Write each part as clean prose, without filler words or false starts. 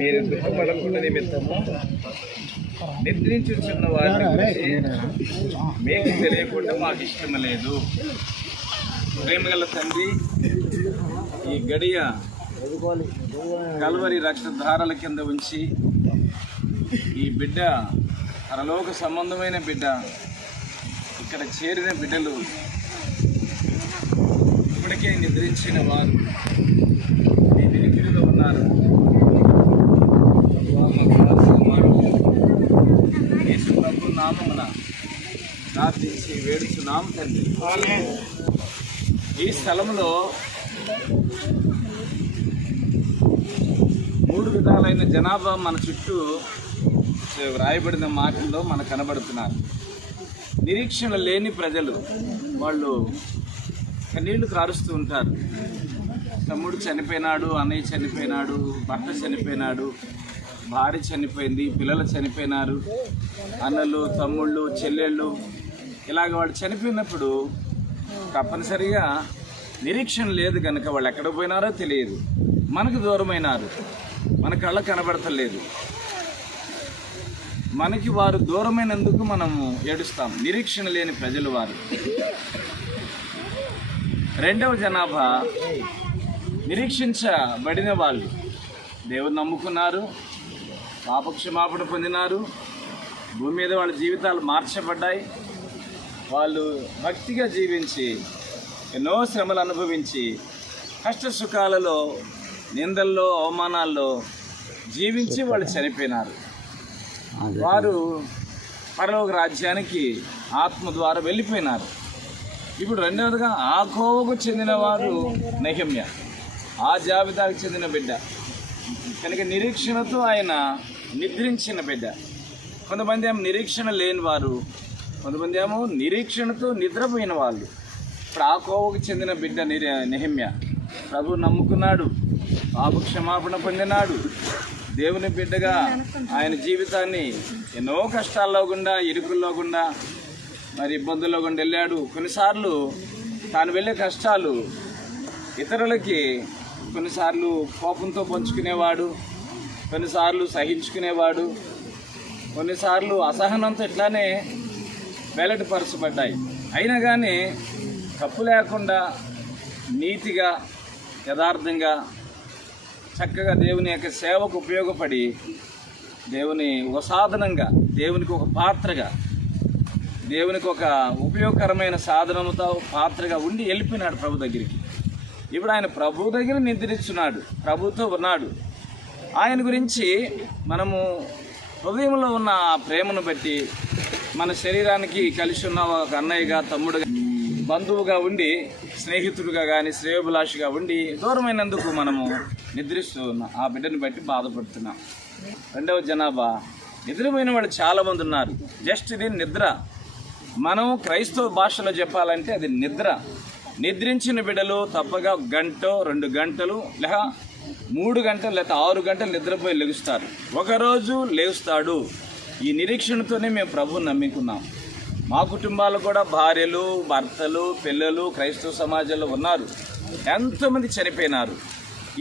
మీరు దుఃఖపడకుండా నిమిత్తము నిద్రించుచున్న వారిని మీకు తెలియకుండా మాకు ఇష్టం లేదు. ప్రేమగల తండ్రి, ఈ గడియ కల్వరి రక్తధారల కింద ఉంచి ఈ బిడ్డ పరలోక సంబంధమైన బిడ్డ, ఇక్కడ చేరిన బిడ్డలు, ఇప్పటికే నిద్రించిన వారు మీ వినికిడిలో ఉన్నారు. యేసు ప్రభు నామమున ప్రార్థించి వేడుచున్నాం తండ్రి. ఈ స్థలంలో 3 విధాలైన జనాభా మన చుట్టూ వ్రాయబడిన మాటల్లో మనకు కనబడుతున్నారు. నిరీక్షణ లేని ప్రజలు, వాళ్ళు కన్నీళ్లు కారుస్తూ ఉంటారు. తమ్ముడు చనిపోయినాడు, అన్నయ్య చనిపోయినాడు, భర్త చనిపోయినాడు, భార్య చనిపోయింది, పిల్లలు చనిపోయినారు, అన్నలు, తమ్ముళ్ళు, చెల్లెళ్ళు, ఇలాగ వాళ్ళు చనిపోయినప్పుడు తప్పనిసరిగా నిరీక్షణ లేదు కనుక వాళ్ళు ఎక్కడ పోయినారో తెలియదు, మనకు దూరమైనారు, మన కళ్ళ కనబడతలేదు. మనకి వారు దూరమైనందుకు మనము ఏడుస్తాం. నిరీక్షణ లేని ప్రజలు వారు. 2వ జనాభా నిరీక్షించబడిన వాళ్ళు. దేవుని నమ్ముకున్నారు, పాపక్షమాపణ పొందినారు, భూమి మీద వాళ్ళ జీవితాలు మార్చబడ్డాయి. వాళ్ళు భక్తిగా జీవించి ఎన్నో శ్రమలు అనుభవించి కష్ట సుఖాలలో, నిందల్లో, అవమానాల్లో జీవించి వాళ్ళు చనిపోయినారు. వారు పరలోక రాజ్యానికి ఆత్మ ద్వారా వెళ్ళిపోయినారు. ఇప్పుడు 2వదిగా ఆ కోవకు చెందిన వారు నెహెమ్యా, ఆ జాబితాకు చెందిన బిడ్డ కనుక నిరీక్షణతో ఆయన నిద్రించిన బిడ్డ. కొంతమంది ఏమో నిరీక్షణ లేని వారు, కొంతమంది ఏమో నిరీక్షణతో నిద్రపోయిన వాళ్ళు. ఇప్పుడు ఆ కోవకు చెందిన బిడ్డ నెహెమ్యా ప్రభు నమ్ముకున్నాడు, పాప క్షమాపణ పొందినాడు, దేవుని బిడ్డగా ఆయన జీవితాన్ని ఎన్నో కష్టాల్లో గుండా, ఇరుకుల్లో గుండా, మరి ఇబ్బందుల్లో గుండా వెళ్ళాడు. కొన్నిసార్లు తాను వెళ్ళే కష్టాలు ఇతరులకి కొన్నిసార్లు కోపంతో పంచుకునేవాడు, కొన్నిసార్లు సహించుకునేవాడు, కొన్నిసార్లు అసహనంతో ఇట్లానే వెల్లడిపరచబడ్డాయి. అయినా కానీ తప్పు లేకుండా నీతిగా, యథార్థంగా, చక్కగా దేవుని యొక్క సేవకు ఉపయోగపడి, దేవుని ఒక సాధనంగా, దేవునికి ఒక పాత్రగా, దేవునికి ఒక ఉపయోగకరమైన సాధనముతో పాత్రగా ఉండి వెళ్ళిపోయినాడు ప్రభు దగ్గరికి. ఇప్పుడు ఆయన ప్రభు దగ్గర నిద్రిస్తున్నాడు, ప్రభుతో ఉన్నాడు. ఆయన గురించి మనము హృదయంలో ఉన్న ఆ ప్రేమను బట్టి, మన శరీరానికి కలిసి ఉన్న ఒక అన్నయ్యగా, తమ్ముడుగా, బంధువుగా ఉండి, స్నేహితుడుగా కానీ శ్రేయోభిలాషిగా ఉండి దూరమైనందుకు మనము నిద్రిస్తూ ఉన్నాం. ఆ బిడ్డను బట్టి బాధపడుతున్నాం. 2వ జనాభా నిద్రపోయిన వాళ్ళు చాలామంది ఉన్నారు. జస్ట్ ఇది నిద్ర. మనం క్రైస్తవ భాషలో చెప్పాలంటే అది నిద్ర. నిద్రించిన బిడ్డలు తప్పగా 1 గంట, 2 గంటలు, లేక 3 గంటలు, లేక 6 గంటలు నిద్రపోయి లెగుస్తారు. ఒకరోజు లేస్తాడు. ఈ నిరీక్షణతోనే మేము ప్రభువుని నమ్ముకున్నాం. మా కుటుంబాలు కూడా భార్యలు, భర్తలు, పిల్లలు క్రైస్తవ సమాజంలో ఉన్నారు. ఎంతోమంది చనిపోయినారు.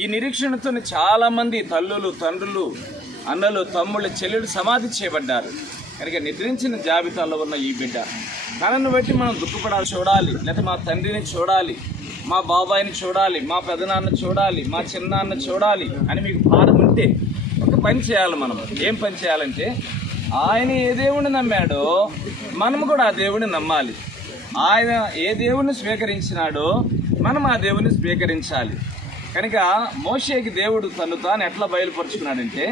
ఈ నిరీక్షణతోనే చాలామంది తల్లులు, తండ్రులు, అన్నలు, తమ్ముళ్ళు, చెల్లెలు సమాధి చేయబడ్డారు. కనుక నిద్రించిన జాబితాలో ఉన్న ఈ బిడ్డ తనను బట్టి మనం దుఃఖపడాలి, చూడాలి, లేకపోతే మా తండ్రిని చూడాలి, మా బాబాయిని చూడాలి, మా పెదనాన్న చూడాలి, మా చిన్నాన్న చూడాలి అని మీకు భారం ఉంటే ఒక పని చేయాలి. మనం ఏం పని చేయాలంటే, ఆయన ఏ దేవుడిని నమ్మాడో మనం కూడా ఆ దేవుడిని నమ్మాలి. ఆయన ఏ దేవుడిని స్వీకరించినాడో మనం ఆ దేవుడిని స్వీకరించాలి. కనుక మోషేకి దేవుడు తను తాను ఎట్లా బయలుపరుచుకున్నాడంటే,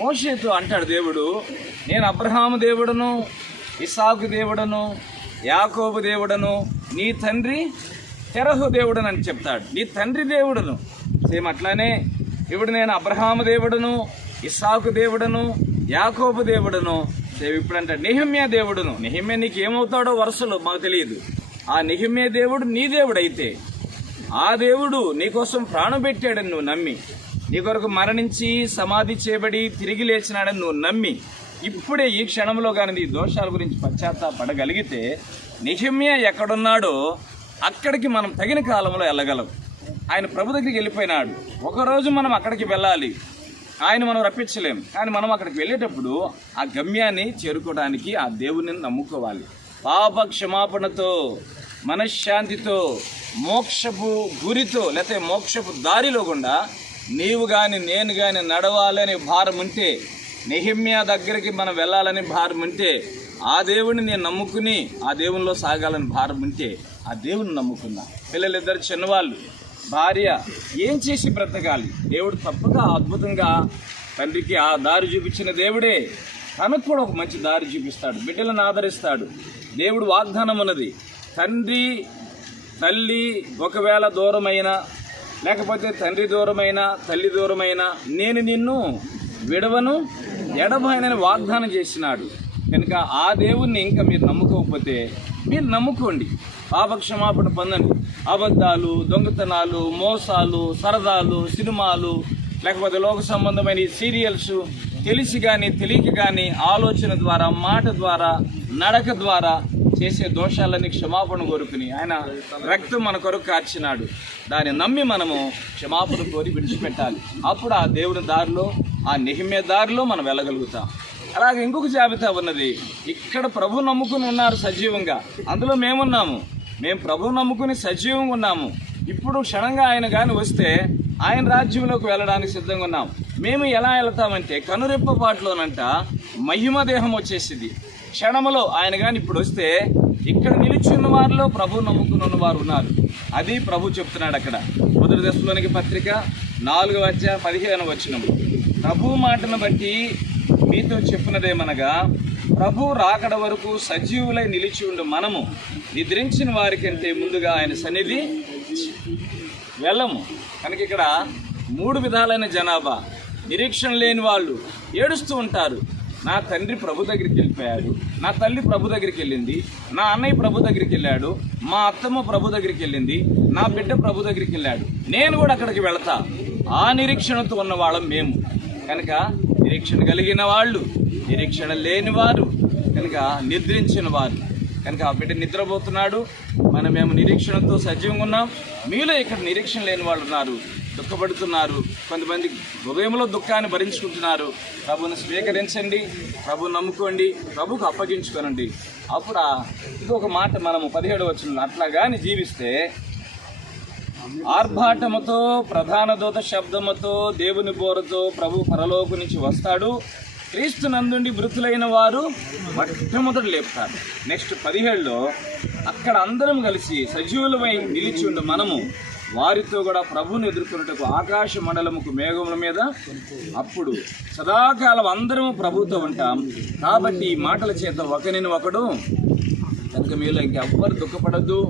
మోషేతో అంటాడు దేవుడు, నేను అబ్రహాము దేవుడను, ఇస్సాకు దేవుడను, యాకోబు దేవుడను, నీ తండ్రి తెరహు దేవుడను అని చెప్తాడు. నీ తండ్రి దేవుడును. సేమ్ అట్లానే ఇప్పుడు నేను అబ్రహాము దేవుడును, ఇస్సాకు దేవుడను, యాకోబు దేవుడును. సేమ్ ఇప్పుడు అంటాడు నెహెమ్యా దేవుడును. నెహెమ్యా నీకు ఏమవుతాడో వరుసలో మాకు తెలియదు. ఆ నెహెమ్యా దేవుడు నీ దేవుడు అయితే, ఆ దేవుడు నీకోసం ప్రాణం పెట్టాడని నువ్వు నమ్మి, నీ కొరకు మరణించి సమాధి చేయబడి తిరిగి లేచినాడని నువ్వు నమ్మి, ఇప్పుడే ఈ క్షణంలో కానీ నీ దోషాల గురించి పశ్చాత్తాపడగలిగితే నెహెమ్యా ఎక్కడున్నాడో అక్కడికి మనం తగిన కాలంలో వెళ్ళగలం. ఆయన ప్రభు దగ్గరికి వెళ్ళిపోయినాడు. ఒకరోజు మనం అక్కడికి వెళ్ళాలి, ఆయన మనం రప్పించలేం. కానీ మనం అక్కడికి వెళ్ళేటప్పుడు ఆ గమ్యాన్ని చేరుకోవడానికి ఆ దేవుని నమ్ముకోవాలి. పాప క్షమాపణతో, మనశ్శాంతితో, మోక్షపు గురితో, లేకపోతే మోక్షపు దారిలో గుండా నీవు కానీ నేను కానీ నడవాలని భారం ఉంటే, నెహెమ్యా దగ్గరికి మనం వెళ్ళాలని భారం ఉంటే, ఆ దేవుడిని నేను నమ్ముకుని ఆ దేవునిలో సాగాలని భారం ఉంటే ఆ దేవుని నమ్ముకున్నా. పిల్లలిద్దరు చిన్నవాళ్ళు, భార్య ఏం చేసి బ్రతకాలి? దేవుడు తప్పగా అద్భుతంగా తండ్రికి ఆ దారి చూపించిన దేవుడే తనకు కూడా ఒక మంచి దారి చూపిస్తాడు, బిడ్డలను ఆదరిస్తాడు. దేవుడు వాగ్దానం ఉన్నది, తండ్రి తల్లి ఒకవేళ దూరమైనా, లేకపోతే తండ్రి దూరమైనా తల్లి దూరమైనా నేను నిన్ను విడవను ఎడబాయనని వాగ్దానం చేసినాడు. కనుక ఆ దేవుణ్ణి ఇంకా మీరు నమ్ముకోకపోతే మీరు నమ్ముకోండి, పాపక్షమాపణ పొందండి. అబద్ధాలు, దొంగతనాలు, మోసాలు, సరదాలు, సినిమాలు, లేకపోతే లోక సంబంధమైన సీరియల్స్ తెలిసి కానీ తెలియక కానీ ఆలోచన ద్వారా, మాట ద్వారా, నడక ద్వారా చేసే దోషాలన్నీ క్షమాపణ కోరుకుని ఆయన రక్తం మన కొరకు కార్చినాడు. దాన్ని నమ్మి మనము క్షమాపణ కోరి విడిచిపెట్టాలి. అప్పుడు ఆ దేవుని దారిలో, ఆ నెహెమ్యా దారిలో మనం వెళ్ళగలుగుతాం. అలాగే ఇంకొక జాబితా ఉన్నది. ఇక్కడ ప్రభు నమ్ముకుని ఉన్నారు సజీవంగా, అందులో మేమున్నాము. మేము ప్రభు నమ్ముకుని సజీవంగా ఉన్నాము. ఇప్పుడు క్షణంగా ఆయన కానీ వస్తే ఆయన రాజ్యంలోకి వెళ్ళడానికి సిద్ధంగా ఉన్నాం. మేము ఎలా వెళ్తామంటే కనురెప్పపాటులోనంట మహిమ దేహం వచ్చేసింది. క్షణంలో ఆయన కానీ ఇప్పుడు వస్తే ఇక్కడ నిలిచి ఉన్న వారిలో ప్రభు నమ్ముకుని ఉన్న వారు ఉన్నారు. అది ప్రభు చెప్తున్నాడు అక్కడ. మొదటి దశలోనికి పత్రిక 4:15 ప్రభు మాటను బట్టి మీతో చెప్పినదేమనగా, ప్రభు రాకడ వరకు సజీవులై నిలిచి ఉండు మనము నిద్రించిన వారికంటే ముందుగా ఆయన సన్నిధి వెళ్ళము. కనుక ఇక్కడ 3 విధాలైన జనాభా. నిరీక్షణ లేని వాళ్ళు ఏడుస్తూ ఉంటారు. నా తండ్రి ప్రభు దగ్గరికి వెళ్ళిపోయాడు, నా తల్లి ప్రభు దగ్గరికి వెళ్ళింది, నా అన్నయ్య ప్రభు దగ్గరికి వెళ్ళాడు, మా అత్తమ్మ ప్రభు దగ్గరికి వెళ్ళింది, నా బిడ్డ ప్రభు దగ్గరికి వెళ్ళాడు, నేను కూడా అక్కడికి వెళతా. ఆ నిరీక్షణతో ఉన్న వాళ్ళం మేము. కనుక నిరీక్షణ కలిగిన వాళ్ళు, నిరీక్షణ లేని వారు, కనుక నిద్రించిన వారు. కనుక ఆ బిడ్డ నిద్రపోతున్నాడు, మనమేమో నిరీక్షణతో సజీవంగా ఉన్నాం. మీలో ఇక్కడ నిరీక్షణ లేని వాళ్ళు ఉన్నారు, దుఃఖపడుతున్నారు. కొంతమంది హృదయంలో దుఃఖాన్ని భరించుకుంటున్నారు. ప్రభుని స్వీకరించండి, ప్రభు నమ్ముకోండి, ప్రభుకు అప్పగించుకోనండి. అప్పుడు ఇంకొక మాట మనము 17 అట్లా కానీ జీవిస్తే ఆర్భాటముతో, ప్రధాన దూత శబ్దముతో, దేవుని బోరతో ప్రభు పరలోకు నుంచి వస్తాడు. క్రీస్తు నందుండి మృతులైన వారు మొట్టమొదటి లేపుతారు. నెక్స్ట్ 17లో అక్కడ అందరం కలిసి సజీవులమై నిలిచి ఉండి మనము వారితో కూడా ప్రభువుని ఎదుర్కొన్నట్టుకు ఆకాశ మండలముకు మేఘముల మీద అప్పుడు సదాకాలం అందరము ప్రభుతో ఉంటాం. కాబట్టి ఈ మాటల చేత ఒకరిని ఒకడు, కనుక మీలో ఇంకెవ్వరు దుఃఖపడద్దు.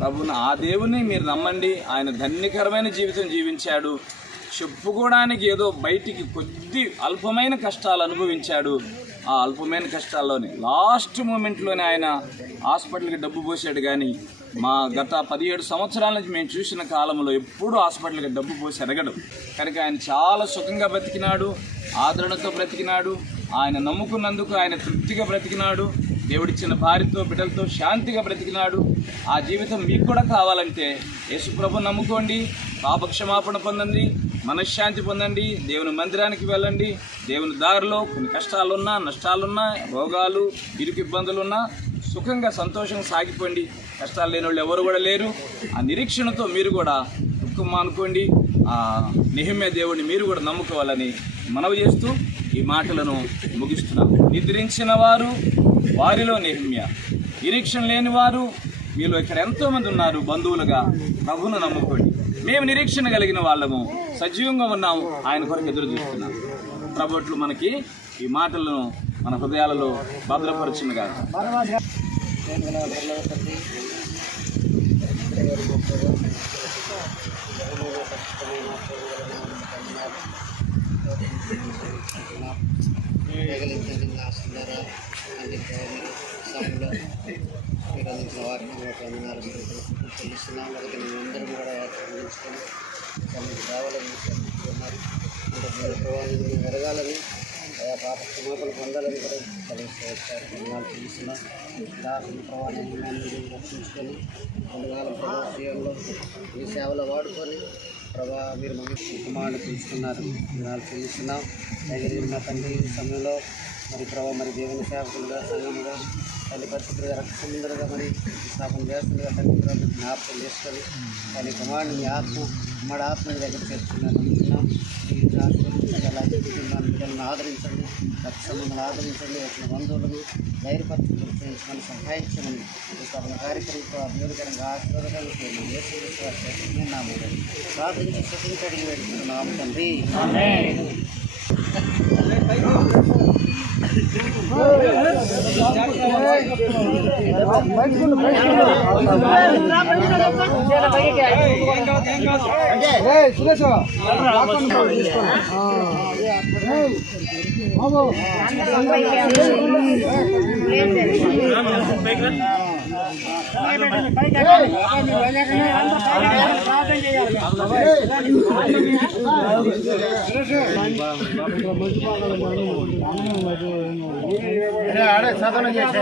ప్రభుని ఆ దేవుని మీరు నమ్మండి. ఆయన ధన్యకరమైన జీవితం జీవించాడు. చెప్పుకోవడానికి ఏదో బయటికి కొద్ది అల్పమైన కష్టాలు అనుభవించాడు. ఆ అల్పమైన కష్టాల్లోనే లాస్ట్ మూమెంట్లోనే ఆయన హాస్పిటల్కి డబ్బు పోసాడు. కానీ మా గత 17 సంవత్సరాల నుంచి మేము చూసిన కాలంలో ఎప్పుడూ హాస్పిటల్కి డబ్బు పోసి ఎరగడు. కనుక ఆయన చాలా సుఖంగా బ్రతికినాడు, ఆదరణతో బ్రతికినాడు. ఆయన నమ్ముకున్నందుకు ఆయన తృప్తిగా బ్రతికినాడు. దేవుడిచ్చిన భార్యతో, బిడ్డలతో శాంతిగా బ్రతికినాడు. ఆ జీవితం మీకు కూడా కావాలంటే యేసుప్రభు నమ్ముకోండి, పాపక్షమాపణ పొందండి, మనశ్శాంతి పొందండి, దేవుని మందిరానికి వెళ్ళండి. దేవుని దారిలో కొన్ని కష్టాలున్నా, నష్టాలున్నా, రోగాలు, ఇరుకు ఇబ్బందులున్నా సుఖంగా సంతోషంగా సాగిపోండి. కష్టాలు లేని వాళ్ళు ఎవరు కూడా లేరు. ఆ నిరీక్షణతో మీరు కూడా దుఃఖం మానుకోండి. ఆ నెహెమ్యా దేవుడిని మీరు కూడా నమ్ముకోవాలని మనవి చేస్తూ ఈ మాటలను ముగిస్తున్నాం. నిద్రించిన వారు వారిలో నెహెమ్యా, నిరీక్షణ లేని వారు మీలో ఇక్కడ ఎంతోమంది ఉన్నారు. బంధువులుగా ప్రభువును నమ్ముకోండి. మేము నిరీక్షణ కలిగిన వాళ్ళము, సజీవంగా ఉన్నాము, ఆయన కొరకు ఎదురు చూస్తున్నాం. ప్రభుత్వం మనకి ఈ మాటలను మన హృదయాలలో భద్రపరచునుగా. తెలుస్తున్నాం కాబట్టి మేమందరం కూడా వాటిని కావాలని ఎరగాలని పాప క్షమాపణ పొందాలని కూడా కలిసి వచ్చారు. వందనాలు తెలుస్తున్నాం. దాసుని ప్రవాహాన్ని రక్షించుకొని వందనాలు ప్రభావ సీఎంలో ఈ సేవలో వాడుకొని ప్రభా మీరు మంచి కుమారుడు తీసుకున్నారు. వందనాలు చెల్లిస్తున్నాం. దగ్గర మా తండ్రి ఈ సమయంలో మరి ప్రభావ మరి దేవుని సేవకులుగా సంఘముగా తల్లి పరిస్థితులుగా రక్షముందరుగా మరి స్థాపన చేస్తుండగా తల్లి జ్ఞాపకం చేసుకొని తల్లి కుమారుని మీ ఆత్మ కుమారుడు ఆత్మని దగ్గర చేస్తున్నారు. నమ్ముతున్నాం. ఈ అలాగే కుటుంబాన్ని బిడ్డలను ఆదరించండి, రక్షములను ఆదరించండి, వచ్చిన బంధువులను ధైర్యపరచుకుని చేయించమని సహాయించమని ఈ స్థాపన కార్యక్రమంతో అభివృద్ధికరంగా ఆశీర్వాదాలు నేను నామూలు ప్రార్థించి స్వతంత్ర అడిగి పెడుతున్నాము తండ్రి. ఆడే సాధన చేసే